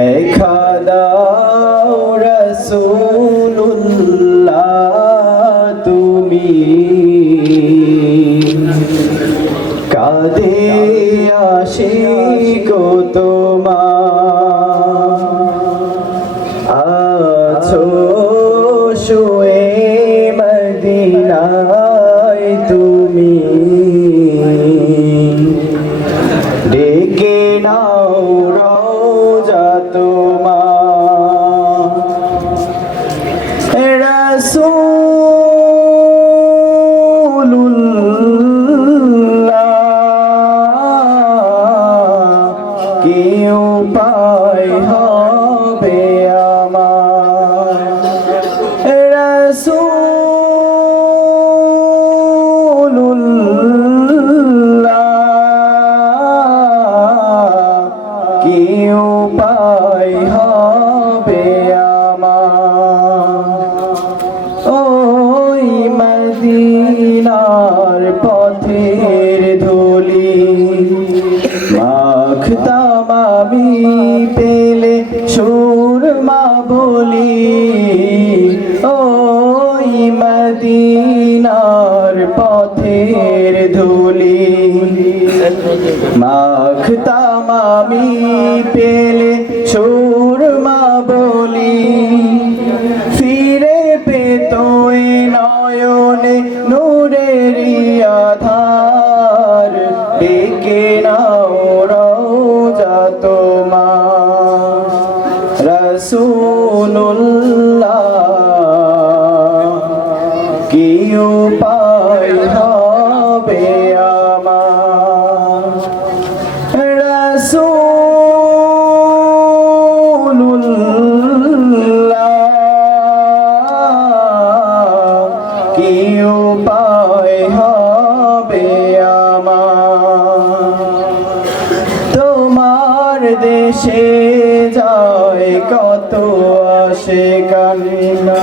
দেখা দাও রাসূলুল্লাহ তুমি কাঁদে আশিক তোমার আছো শুয়ে মদিনায় তুমি ডেকে নাও রওজা তোমার রাসূলুল্লাহ কি উপায় হবে আমার কি উপায় হবে আমার ওই মদিনার পথের ধুলি মাখতাম আমি পেলে সুরমা বলি ওই মদিনার পথের ধুলি মাখতাম আমি পেলে সুরমা বলি ফিরে পেত এ নয়নে নূরের আধার ডেকে নাও রওজা তোমার রাসূলুল্লাহ কি উপায় হবে আমার রাসূলুল্লাহ কি উপায় হবে আমার তোমার দেশে যায় কত আসে কান্না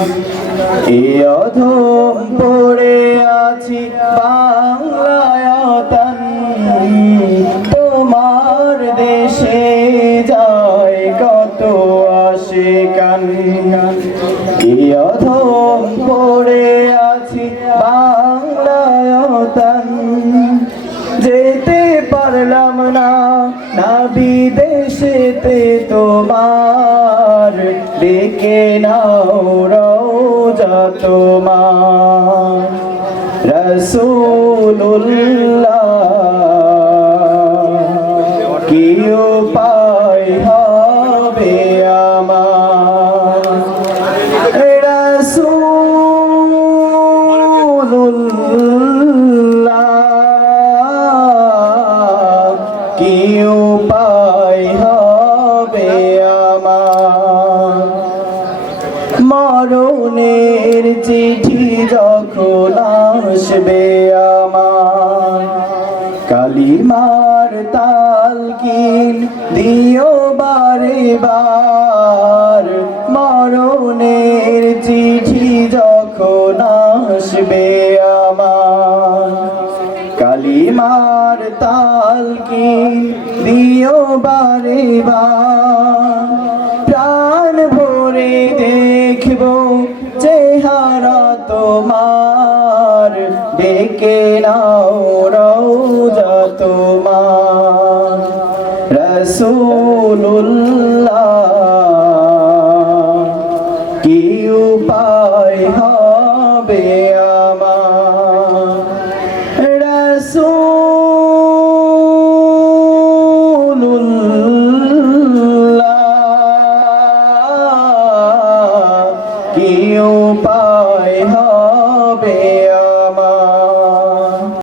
এ অধম পড়ে আছি বাংলায় তান তোমার দেশে যায় কত আসে কান্না এ অধম পড়ে আছি বাংলায় তান যেতে পারলাম না না বিদেশেতে তোমার ডেকে নাও রওজা তোমার রাসূলুল্লাহ কি উপায় হবে আমার রাসূলুল্লাহ কি উপায় হবে আমার মরণের চিঠি যখন আসবে আমার কালিমার তালকিন দিও বারে বার মরণের চিঠি যখন আসবে আমার কালিমার তালকিন দিও বারে বার প্রাণ ভরে দেখব চেহারা তোমার ডেকে নাও রওজা তোমার রাসূলুল্লাহ কি উপায় হবে আমার রাসূলুল্লাহ কি উপায়